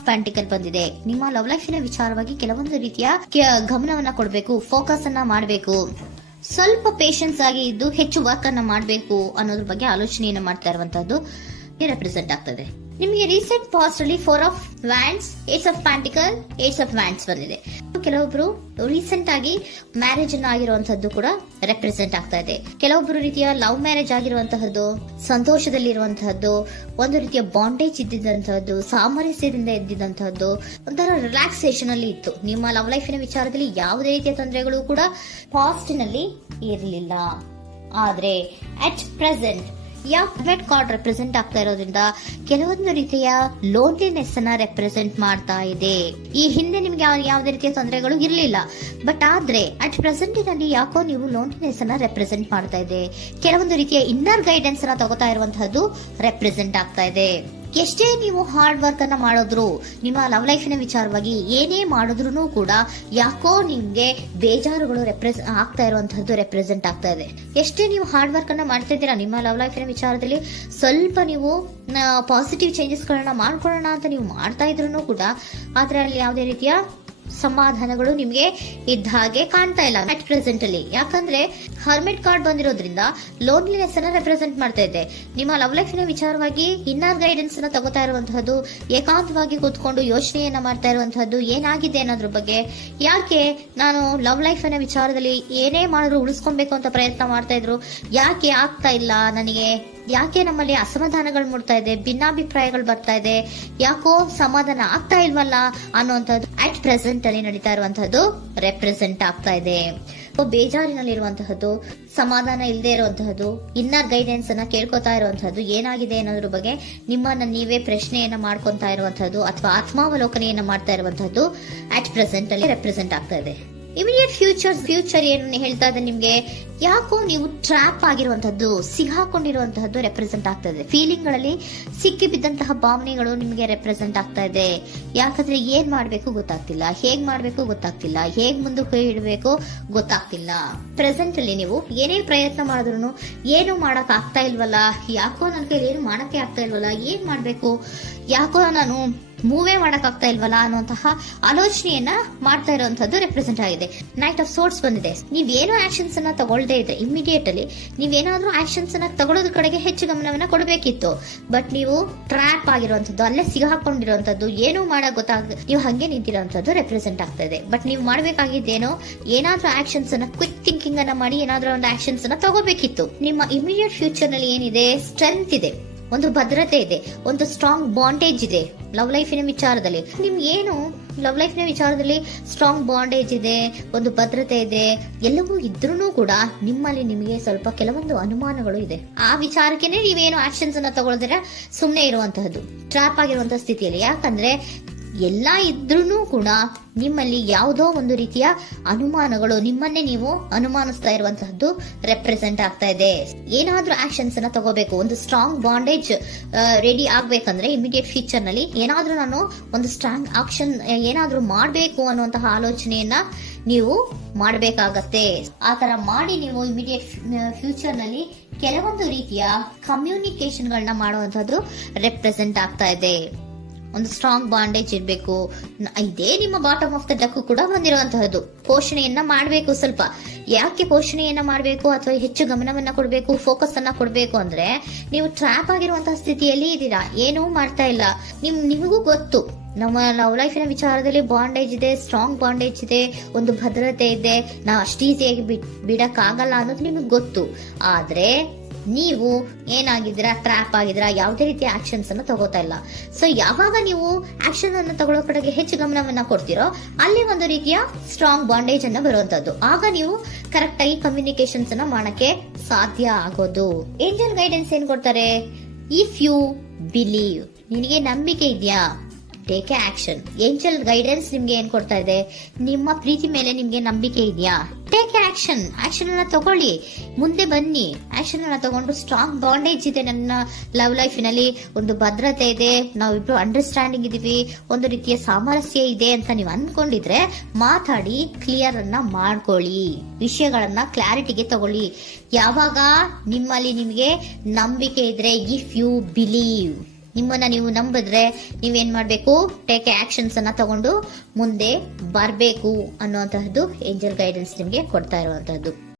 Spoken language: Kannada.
ಆಫ್ ಪ್ಯಾಂಟಿಕಲ್ ಬಂದಿದೆ. ನಿಮ್ಮ ಲವ್ ಲೈಫಿನ ವಿಚಾರವಾಗಿ ಕೆಲವೊಂದು ರೀತಿಯ ಗಮನವನ್ನ ಕೊಡಬೇಕು, ಫೋಕಸ್ ಅನ್ನ ಮಾಡಬೇಕು, ಸ್ವಲ್ಪ ಪೇಷನ್ಸ್ ಆಗಿ ಇದ್ದು ಹೆಚ್ಚು ವರ್ಕ್ ಅನ್ನ ಮಾಡಬೇಕು ಅನ್ನೋದ್ರ ಬಗ್ಗೆ ಆಲೋಚನೆಯನ್ನ ಮಾಡ್ತಾ ಇರುವಂತದ್ದು ರೆಪ್ರೆಸೆಂಟ್ ಆಗ್ತದೆ. ನಿಮಗೆ ರೀಸೆಂಟ್ ಪಾಸ್ಟ್ ಅಲ್ಲಿ 4 of wands, ace of pentacles, ace of wands ಬಂದಿದೆ. ಕೆಲವೊಬ್ರು ರೀಸೆಂಟ್ ಆಗಿ ಮ್ಯಾರೇಜ್ ಅನ್ನ ಆಗಿರುವಂತಹದ್ದು ಕೂಡ ರೆಪ್ರೆಸೆಂಟ್ ಆಗ್ತಾ ಇದೆ. ಕೆಲವೊಬ್ರು ರೀತಿಯ ಲವ್ ಮ್ಯಾರೇಜ್ ಆಗಿರುವಂತಹದ್ದು, ಸಂತೋಷದಲ್ಲಿರುವಂತಹದ್ದು, ಒಂದು ರೀತಿಯ ಬಾಂಡೇಜ್ ಇದ್ದಿದ್ದಂತಹದ್ದು, ಸಾಮರಸ್ಯದಿಂದ ಇದ್ದಿದ್ದಂತಹದ್ದು, ಒಂಥರ ರಿಲ್ಯಾಕ್ಸೇಷನ್ ಅಲ್ಲಿ ಇತ್ತು. ನಿಮ್ಮ ಲವ್ ಲೈಫಿನ ವಿಚಾರದಲ್ಲಿ ಯಾವುದೇ ರೀತಿಯ ತೊಂದರೆಗಳು ಕೂಡ ಪಾಸ್ಟ್ ನಲ್ಲಿ ಇರಲಿಲ್ಲ. ಆದ್ರೆ at present red card represent ಆಗ್ತಾ ಇರೋದ್ರಿಂದ ಕೆಲವೊಂದು ರೀತಿಯ ಲೋನ್ಲಿನೆಸ್ ಅನ್ನ ರೆಪ್ರೆಸೆಂಟ್ ಮಾಡ್ತಾ ಇದೆ. ಈ ಹಿಂದೆ ನಿಮ್ಗೆ ಯಾವುದೇ ರೀತಿಯ ತೊಂದರೆಗಳು ಇರಲಿಲ್ಲ, ಬಟ್ ಆದ್ರೆ ಅಟ್ ಪ್ರೆಸೆಂಟ್ ನಲ್ಲಿ ಯಾಕೋ ನೀವು ಲೋನ್ಲಿನೆಸ್ ಅನ್ನ ರೆಪ್ರೆಸೆಂಟ್ ಮಾಡ್ತಾ ಇದೆ. ಕೆಲವೊಂದು ರೀತಿಯ ಇನ್ನರ್ ಗೈಡೆನ್ಸ್ ಅನ್ನ ತಗೋತಾ ಇರುವಂತಹದ್ದು ರೆಪ್ರೆಸೆಂಟ್ ಆಗ್ತಾ ಇದೆ. ಎಷ್ಟೇ ನೀವು ಹಾರ್ಡ್ ವರ್ಕ್ ಅನ್ನ ಮಾಡಿದ್ರು, ನಿಮ್ಮ ಲವ್ ಲೈಫಿನ ವಿಚಾರವಾಗಿ ಏನೇ ಮಾಡಿದ್ರು ಕೂಡ ಯಾಕೋ ನಿಮ್ಗೆ ಬೇಜಾರುಗಳು ಆಗ್ತಾ ಇರುವಂತಹದ್ದು ರೆಪ್ರೆಸೆಂಟ್ ಆಗ್ತಾ ಇದೆ. ಎಷ್ಟೇ ನೀವು ಹಾರ್ಡ್ ವರ್ಕ್ ಅನ್ನ ಮಾಡ್ತಾ ಇದ್ದೀರಾ ನಿಮ್ಮ ಲವ್ ಲೈಫಿನ ವಿಚಾರದಲ್ಲಿ, ಸ್ವಲ್ಪ ನೀವು ಪಾಸಿಟಿವ್ ಚೇಂಜಸ್ ಗಳನ್ನ ಮಾಡ್ಕೊಳ್ಳೋಣ ಅಂತ ನೀವು ಮಾಡ್ತಾ ಇದ್ರು ಕೂಡ ಅದರಲ್ಲಿ ಯಾವುದೇ ರೀತಿಯ ಸಮಾಧಾನಗಳು ನಿಮ್ಗೆ ಇದ್ದ ಹಾಗೆ ಕಾಣ್ತಾ ಇಲ್ಲ ಅಟ್ ಪ್ರೆಸೆಂಟ್ ಅಲ್ಲಿ. ಯಾಕಂದ್ರೆ ಹರ್ಮಿಟ್ ಕಾರ್ಡ್ ಬಂದಿರೋದ್ರಿಂದ ಲೋನ್ಲಿನೆಸ್ ಅನ್ನ ರೆಪ್ರೆಸೆಂಟ್ ಮಾಡ್ತಾ ಇದೆ. ನಿಮ್ಮ ಲವ್ ಲೈಫಿನ ವಿಚಾರವಾಗಿ ಇನ್ನರ್ ಗೈಡೆನ್ಸ್ ಅನ್ನ ತಗೋತಾ ಇರುವಂತಹದ್ದು, ಏಕಾಂತವಾಗಿ ಕೂತ್ಕೊಂಡು ಯೋಚನೆಯನ್ನ ಮಾಡ್ತಾ ಇರುವಂತಹದ್ದು, ಏನಾಗಿದೆ ಅನ್ನೋದ್ರ ಬಗ್ಗೆ, ಯಾಕೆ ನಾನು ಲವ್ ಲೈಫ್ ನ ವಿಚಾರದಲ್ಲಿ ಏನೇ ಮಾಡಿದ್ರು ಉಳಿಸ್ಕೊಬೇಕು ಅಂತ ಪ್ರಯತ್ನ ಮಾಡ್ತಾ ಇದ್ರು, ಯಾಕೆ ಆಗ್ತಾ ಇಲ್ಲ ನನಗೆ, ಯಾಕೆ ನಮ್ಮಲ್ಲಿ ಅಸಮಾಧಾನಗಳು ಮೂಡ್ತಾ ಇದೆ, ಭಿನ್ನಾಭಿಪ್ರಾಯಗಳು ಬರ್ತಾ ಇದೆ, ಯಾಕೋ ಸಮಾಧಾನ ಆಗ್ತಾ ಇಲ್ವಲ್ಲ ಅನ್ನುವಂಥದ್ದು ಅಟ್ ಪ್ರೆಸೆಂಟ್ ಅಲ್ಲಿ ನಡೀತಾ ಇರುವಂತಹದ್ದು ರೆಪ್ರೆಸೆಂಟ್ ಆಗ್ತಾ ಇದೆ. ಬೇಜಾರಿನಲ್ಲಿರುವಂತಹದ್ದು, ಸಮಾಧಾನ ಇಲ್ಲದೆ ಇರುವಂತಹದ್ದು, ಇನ್ನರ್ ಗೈಡೆನ್ಸ್ ಅನ್ನ ಕೇಳ್ಕೊತಾ ಇರುವಂತಹದ್ದು, ಏನಾಗಿದೆ ಅನ್ನೋದ್ರ ಬಗ್ಗೆ ನಿಮ್ಮನ್ನ ನೀವೇ ಪ್ರಶ್ನೆಯನ್ನ ಮಾಡ್ಕೊಂತಾ ಇರುವಂತಹದ್ದು ಅಥವಾ ಆತ್ಮಾವಲೋಕನೆಯನ್ನ ಮಾಡ್ತಾ ಇರುವಂತಹದ್ದು ಅಟ್ ಪ್ರೆಸೆಂಟ್ ಅಲ್ಲಿ ರೆಪ್ರೆಸೆಂಟ್ ಆಗ್ತಾ ಇದೆ. ಇಮಿಡಿಯೇಟ್ ಫ್ಯೂಚರ್ ಏನು ಹೇಳ್ತಾ ಇದೆ ನಿಮ್ಗೆ, ಯಾಕೋ ನೀವು ಟ್ರ್ಯಾಪ್ ಆಗಿರುವಂತಹದ್ದು, ಸಿಗಾಕೊಂಡಿರುವಂತಹದ್ದು ರೆಪ್ರೆಸೆಂಟ್ ಆಗ್ತಾ ಇದೆ. ಫೀಲಿಂಗ್ ಗಳಲ್ಲಿ ಸಿಕ್ಕಿ ಬಿದ್ದಂತಹ ಭಾವನೆಗಳು ನಿಮ್ಗೆ ರೆಪ್ರೆಸೆಂಟ್ ಆಗ್ತಾ ಇದೆ. ಯಾಕಂದ್ರೆ ಏನ್ ಮಾಡ್ಬೇಕು ಗೊತ್ತಾಗ್ತಿಲ್ಲ, ಹೇಗ್ ಮಾಡ್ಬೇಕು ಗೊತ್ತಾಗ್ತಿಲ್ಲ, ಹೇಗ್ ಮುಂದಕ್ಕೆ ಇಡಬೇಕು ಗೊತ್ತಾಗ್ತಿಲ್ಲ. ಪ್ರೆಸೆಂಟ್ ಅಲ್ಲಿ ನೀವು ಏನೇ ಪ್ರಯತ್ನ ಮಾಡಿದ್ರು ಏನು ಮಾಡಕ್ ಆಗ್ತಾ ಇಲ್ವಲ್ಲ, ಯಾಕೋ ನನ್ ಕೈಲಿ ಏನು ಮಾಡಕ್ಕೆ ಆಗ್ತಾ ಇಲ್ವಲ್ಲ, ಏನ್ ಮಾಡ್ಬೇಕು, ಯಾಕೋ ನಾನು ಮೂವೇ ಮಾಡಕ್ ಆಗ್ತಾ ಇಲ್ವಲ್ಲ ಅನ್ನುವಂತಹ ಆಲೋಚನೆಯನ್ನ ಮಾಡ್ತಾ ಇರುವಂತದ್ದು ರೆಪ್ರೆಸೆಂಟ್ ಆಗಿದೆ. ನೈಟ್ ಆಫ್ ಸೋರ್ಟ್ಸ್ ಬಂದಿದೆ. ನೀವೇನೋ ಆಕ್ಷನ್ಸ್ ಅನ್ನ ತಗೊಳ್ಳದೇ ಇದ್ರೆ ಇಮಿಡಿಯೇಟ್ ಅಲ್ಲಿ ನೀವೇನಾದ್ರೂ ಆಕ್ಷನ್ಸ್ ಅನ್ನ ತಗೊಳ್ಳೋದ್ರ ಕಡೆಗೆ ಹೆಚ್ಚು ಗಮನವನ್ನ ಕೊಡಬೇಕಿತ್ತು. ಬಟ್ ನೀವು ಟ್ರ್ಯಾಪ್ ಆಗಿರುವಂತದ್ದು, ಅಲ್ಲೇ ಸಿಗಾಕೊಂಡಿರುವಂತದ್ದು, ಏನೂ ಮಾಡಕ್ ನೀವು ಹಂಗೆ ನಿಂತಿರುವಂತದ್ದು ರೆಪ್ರೆಸೆಂಟ್ ಆಗ್ತಾ ಇದೆ. ಬಟ್ ನೀವು ಮಾಡ್ಬೇಕಾಗಿದ್ದೇನೋ ಏನಾದ್ರೂ ಆಕ್ಷನ್ಸ್ ಅನ್ನ ಕ್ವಿಕ್ ಥಿಂಕಿಂಗ್ ಅನ್ನ ಮಾಡಿ ಏನಾದ್ರೂ ಒಂದು ಆಕ್ಷನ್ಸ್ ಅನ್ನ ತಗೋಬೇಕಿತ್ತು. ನಿಮ್ಮ ಇಮಿಡಿಯೇಟ್ ಫ್ಯೂಚರ್ ನಲ್ಲಿ ಏನಿದೆ, ಸ್ಟ್ರೆಂತ್ ಇದೆ, ಒಂದು ಭದ್ರತೆ ಇದೆ, ಒಂದು ಸ್ಟ್ರಾಂಗ್ ಬಾಂಡೇಜ್ ಇದೆ ಲವ್ ಲೈಫಿನ ವಿಚಾರದಲ್ಲಿ. ನಿಮ್ಗೆ ಏನು ಲವ್ ಲೈಫಿನ ವಿಚಾರದಲ್ಲಿ ಸ್ಟ್ರಾಂಗ್ ಬಾಂಡೇಜ್ ಇದೆ, ಒಂದು ಭದ್ರತೆ ಇದೆ, ಎಲ್ಲವೂ ಇದ್ರೂ ಕೂಡ ನಿಮ್ಮಲ್ಲಿ ನಿಮಗೆ ಸ್ವಲ್ಪ ಕೆಲವೊಂದು ಅನುಮಾನಗಳು ಇದೆ. ಆ ವಿಚಾರಕ್ಕೆನೆ ನೀವೇನು ಆಕ್ಷನ್ಸ್ ಅನ್ನ ತಗೊಳ್ದಿರ ಸುಮ್ನೆ ಇರುವಂತಹದ್ದು, ಟ್ರ್ಯಾಪ್ ಆಗಿರುವಂತಹ ಸ್ಥಿತಿಯಲ್ಲಿ. ಯಾಕಂದ್ರೆ ಎಲ್ಲ ಇದ್ರೂ ಕೂಡ ನಿಮ್ಮಲ್ಲಿ ಯಾವುದೋ ಒಂದು ರೀತಿಯ ಅನುಮಾನಗಳು, ನಿಮ್ಮನ್ನೇ ನೀವು ಅನುಮಾನಿಸ್ತಾ ಇರುವಂತಹದ್ದು ರೆಪ್ರೆಸೆಂಟ್ ಆಗ್ತಾ ಇದೆ. ಏನಾದ್ರೂ ಆಕ್ಷನ್ಸ್ ಅನ್ನ ತಗೋಬೇಕು, ಒಂದು ಸ್ಟ್ರಾಂಗ್ ಬಾಂಡೇಜ್ ರೆಡಿ ಆಗ್ಬೇಕಂದ್ರೆ ಇಮಿಡಿಯೇಟ್ ಫ್ಯೂಚರ್ ನಲ್ಲಿ ಏನಾದ್ರೂ ನಾನು ಒಂದು ಸ್ಟ್ರಾಂಗ್ ಆಕ್ಷನ್ ಏನಾದ್ರೂ ಮಾಡಬೇಕು ಅನ್ನುವಂತಹ ಆಲೋಚನೆಯನ್ನ ನೀವು ಮಾಡಬೇಕಾಗತ್ತೆ. ಆತರ ಮಾಡಿ ನೀವು ಇಮಿಡಿಯೇಟ್ ಫ್ಯೂಚರ್ ನಲ್ಲಿ ಕೆಲವೊಂದು ರೀತಿಯ ಕಮ್ಯುನಿಕೇಶನ್ ಗಳನ್ನ ಮಾಡುವಂತದ್ದು ರೆಪ್ರೆಸೆಂಟ್ ಆಗ್ತಾ ಇದೆ. ಒಂದು ಸ್ಟ್ರಾಂಗ್ ಬಾಂಡೇಜ್ ಇರಬೇಕು. ಇದೇ ನಿಮ್ಮ ಬಾಟಮ್ ಆಫ್ ದ ಡಕ್ ಕೂಡ ಬಂದಿರುವಂತಹದ್ದು. ಪೋಷಣೆಯನ್ನ ಮಾಡಬೇಕು. ಸ್ವಲ್ಪ ಯಾಕೆ ಪೋಷಣೆಯನ್ನ ಮಾಡಬೇಕು ಅಥವಾ ಹೆಚ್ಚು ಗಮನವನ್ನ ಕೊಡಬೇಕು, ಫೋಕಸ್ ಅನ್ನ ಕೊಡಬೇಕು ಅಂದ್ರೆ, ನೀವು ಟ್ರ್ಯಾಪ್ ಆಗಿರುವಂತಹ ಸ್ಥಿತಿಯಲ್ಲಿ ಇದ್ದೀರಾ, ಏನೂ ಮಾಡ್ತಾ ಇಲ್ಲ. ನಿಮಗೂ ಗೊತ್ತು ನಮ್ಮ ಲವ್ ಲೈಫಿನ ವಿಚಾರದಲ್ಲಿ ಬಾಂಡೇಜ್ ಇದೆ, ಸ್ಟ್ರಾಂಗ್ ಬಾಂಡೇಜ್ ಇದೆ, ಒಂದು ಭದ್ರತೆ ಇದೆ, ನಾವು ಅಷ್ಟು ಈಸಿಯಾಗಿ ಬಿಡಕ್ ಆಗಲ್ಲ ಅನ್ನೋದು ನಿಮಗೆ ಗೊತ್ತು. ಆದ್ರೆ ನೀವು ಏನಾಗಿದ್ದೀರಾ, ಟ್ರ್ಯಾಪ್ ಆಗಿದ್ದೀರಾ, ಯಾವುದೇ ರೀತಿಯ ಆಕ್ಷನ್ಸ್ ಅನ್ನು ತಗೋತಾ ಇಲ್ಲ. ಸೊ ಯಾವಾಗ ನೀವು ಆಕ್ಷನ್ ಅನ್ನು ತಗೊಳ್ಳೋ ಕಡೆಗೆ ಹೆಚ್ಚು ಗಮನವನ್ನ ಕೊಡ್ತೀರೋ ಅಲ್ಲಿ ಒಂದು ರೀತಿಯ ಸ್ಟ್ರಾಂಗ್ ಬಾಂಡೇಜ್ ಅನ್ನ ಬರುವಂತದ್ದು. ಆಗ ನೀವು ಕರೆಕ್ಟ್ ಆಗಿ ಕಮ್ಯುನಿಕೇಶನ್ಸ್ ಅನ್ನ ಮಾಡಕ್ಕೆ ಸಾಧ್ಯ ಆಗೋದು. ಏಂಜಲ್ ಗೈಡೆನ್ಸ್ ಏನ್ ಕೊಡ್ತಾರೆ, ಇಫ್ ಯು ಬಿಲೀವ್, ನಿನಗೆ ನಂಬಿಕೆ ಇದೆಯಾ, ಟೇಕ್ ಆಕ್ಷನ್. ಏಂಜಲ್ ಗೈಡೆನ್ಸ್ ನಿಮ್ಗೆ ಏನ್ ಕೊಡ್ತಾ ಇದೆ, ನಿಮ್ಮ ಪ್ರೀತಿ ಮೇಲೆ ನಿಮ್ಗೆ ನಂಬಿಕೆ ಇದೆಯಾ, ಟೇಕ್ ಆಕ್ಷನ್. ಆಕ್ಷನ್ ಅನ್ನ ತಗೊಳ್ಳಿ, ಮುಂದೆ ಬನ್ನಿ. ಆಕ್ಷನ್ ಅನ್ನ ತಗೊಂಡು ಸ್ಟ್ರಾಂಗ್ ಬಾಂಡೇಜ್ ಇದೆ ನನ್ನ ಲವ್ ಲೈಫಿನಲ್ಲಿ, ಒಂದು ಭದ್ರತೆ ಇದೆ, ನಾವಿಬ್ರು ಅಂಡರ್ಸ್ಟ್ಯಾಂಡಿಂಗ್ ಇದೀವಿ, ಒಂದು ರೀತಿಯ ಸಾಮರಸ್ಯ ಇದೆ ಅಂತ ನೀವು ಅನ್ಕೊಂಡಿದ್ರೆ ಮಾತಾಡಿ ಕ್ಲಿಯರ್ ಅನ್ನ ಮಾಡ್ಕೊಳ್ಳಿ, ವಿಷಯಗಳನ್ನ ಕ್ಲಾರಿಟಿಗೆ ತಗೊಳ್ಳಿ. ಯಾವಾಗ ನಿಮ್ಮಲ್ಲಿ ನಿಮ್ಗೆ ನಂಬಿಕೆ ಇದ್ರೆ, ಇಫ್ ಯು ಬಿಲೀವ್, ನಿಮ್ಮನ್ನ ನೀವು ನಂಬಿದ್ರೆ ನೀವೇನ್ ಮಾಡ್ಬೇಕು, ಟೇಕ್ ಆಕ್ಷನ್ಸ್ ಅನ್ನ ತಗೊಂಡು ಮುಂದೆ ಬರಬೇಕು ಅನ್ನುವಂತಹದ್ದು ಏಂಜಲ್ ಗೈಡೆನ್ಸ್ ನಿಮ್ಗೆ ಕೊಡ್ತಾ ಇರುವಂತಹದ್ದು.